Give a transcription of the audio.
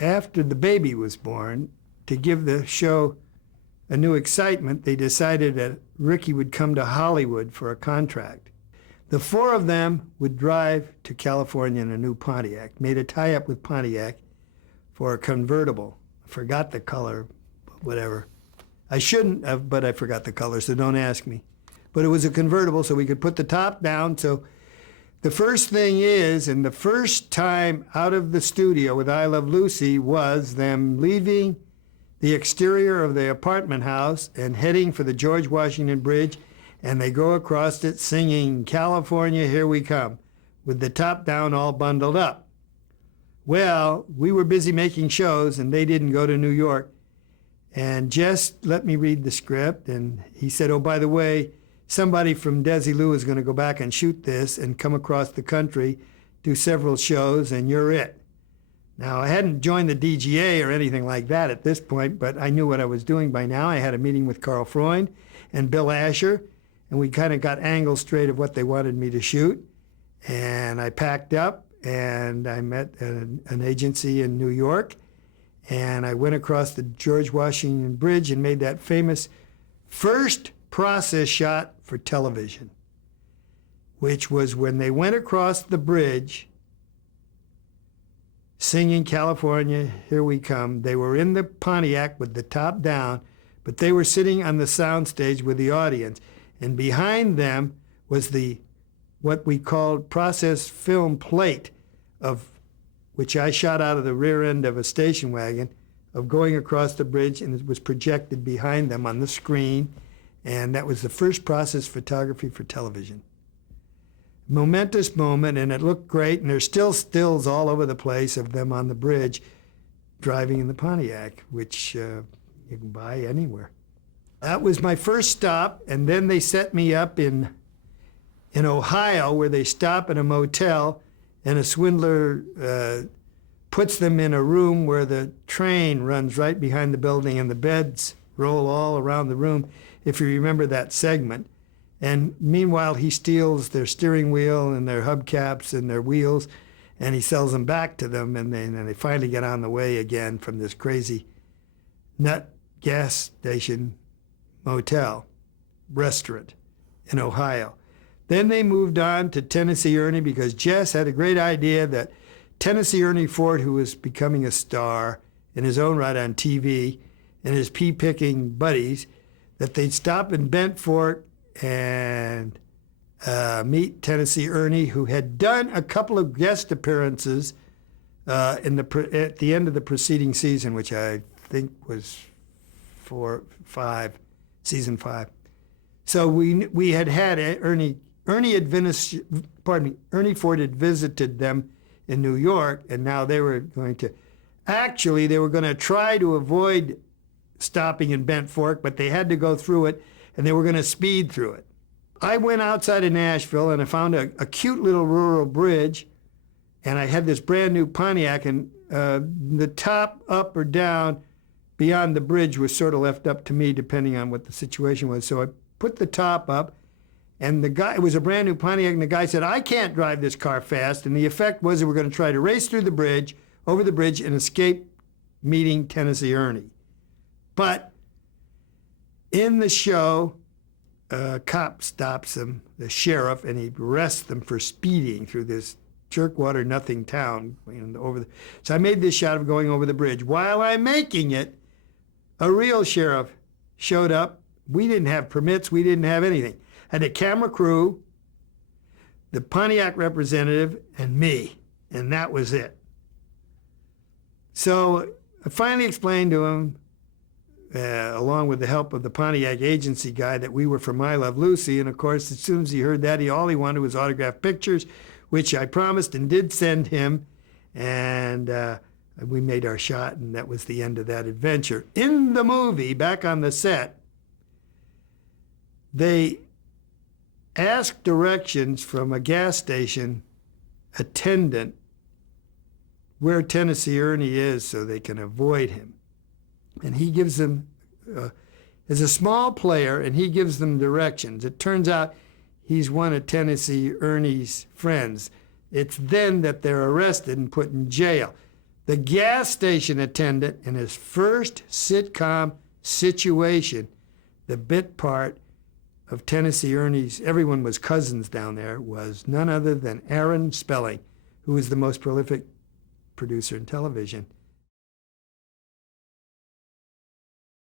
after the baby was born, to give the show a new excitement, they decided that Ricky would come to Hollywood for a contract. The four of them would drive to California in a new Pontiac, made a tie-up with Pontiac for a convertible. I forgot the color, whatever. I shouldn't have, but I forgot the color, so don't ask me. But it was a convertible, so we could put the top down. So the first thing is, and the first time out of the studio with I Love Lucy was them leaving the exterior of the apartment house and heading for the George Washington Bridge, and they go across it singing California, Here We Come, with the top down all bundled up. Well, we were busy making shows, and they didn't go to New York. And Jess let me read the script, and he said, oh, by the way, somebody from Desilu is going to go back and shoot this and come across the country, do several shows, and you're it. Now, I hadn't joined the DGA or anything like that at this point, but I knew what I was doing by now. I had a meeting with Carl Freund and Bill Asher, and we kind of got angles straight of what they wanted me to shoot. And I packed up, and I met an agency in New York, and I went across the George Washington Bridge and made that famous first process shot for television, which was when they went across the bridge singing California, Here We Come. They were in the Pontiac with the top down, but they were sitting on the soundstage with the audience. And behind them was what we called process film plate, of which I shot out of the rear end of a station wagon, of going across the bridge, and it was projected behind them on the screen. And that was the first process photography for television. Momentous moment, and it looked great, and there's still stills all over the place of them on the bridge driving in the Pontiac, which you can buy anywhere. That was my first stop, and then they set me up in Ohio, where they stop at a motel, and a swindler puts them in a room where the train runs right behind the building, and the beds roll all around the room, if you remember that segment. And meanwhile, he steals their steering wheel and their hubcaps and their wheels, and he sells them back to them, and then they finally get on the way again from this crazy nut gas station motel restaurant in Ohio. Then they moved on to Tennessee Ernie, because Jess had a great idea that Tennessee Ernie Ford, who was becoming a star in his own right on TV, and his pea-picking buddies, that they'd stop in Bent Fork and meet Tennessee Ernie, who had done a couple of guest appearances at the end of the preceding season, which I think was season 5. So we had Ernie Ford had visited them in New York, and now they were going to try to avoid stopping in Bent Fork, but they had to go through it, and they were going to speed through it. I went outside of Nashville, and I found a cute little rural bridge, and I had this brand new Pontiac, and the top, up or down, beyond the bridge was sort of left up to me, depending on what the situation was. So I put the top up, and it was a brand new Pontiac, and the guy said, I can't drive this car fast. And the effect was that we're going to try to race through the bridge, over the bridge, and escape meeting Tennessee Ernie. But in the show, a cop stops him, the sheriff, and he arrests them for speeding through this jerkwater nothing town. So I made this shot of going over the bridge. While I'm making it, a real sheriff showed up. We didn't have permits. We didn't have anything. Had a camera crew, the Pontiac representative, and me, and that was it. So I finally explained to him, along with the help of the Pontiac agency guy, that we were from I Love Lucy. And of course, as soon as he heard that, all he wanted was autographed pictures, which I promised and did send him. And we made our shot, and that was the end of that adventure. In the movie, back on the set, they asked directions from a gas station attendant where Tennessee Ernie is so they can avoid him. And he gives them, as a small player, and he gives them directions. It turns out he's one of Tennessee Ernie's friends. It's then that they're arrested and put in jail. The gas station attendant in his first sitcom situation, the bit part of Tennessee Ernie's Everyone Was Cousins down there, was none other than Aaron Spelling, who was the most prolific producer in television.